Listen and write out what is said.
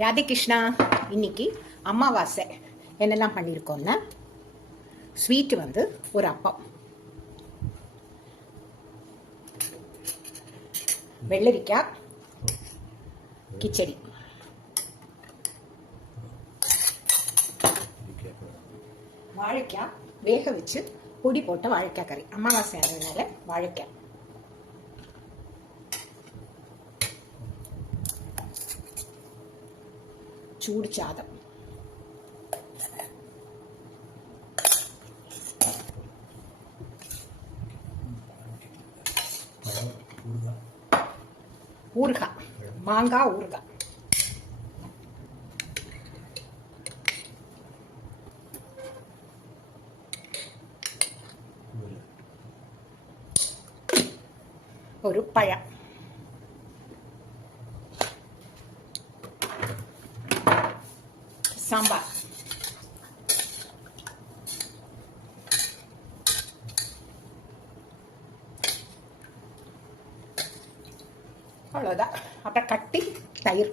ராதே கிருஷ்ணா. இன்னைக்கு அமாவாசை என்னெல்லாம் பண்ணியிருக்கோம்னா, ஸ்வீட்டு வந்து ஒரு அப்பம், வெள்ளரிக்காய் கிச்சடி, வாழைக்காய் வேக வச்சு பொடி போட்ட வாழைக்காய் கறி. அமாவாசை அதனால வாழைக்காய், சூடு சாதம், ஊறுகாய், மாங்காய் ஊறுகாய், ஒரு பழம், சாம்பார், அவ்வளோதான். அப்புறம் கட்டி தயிர்.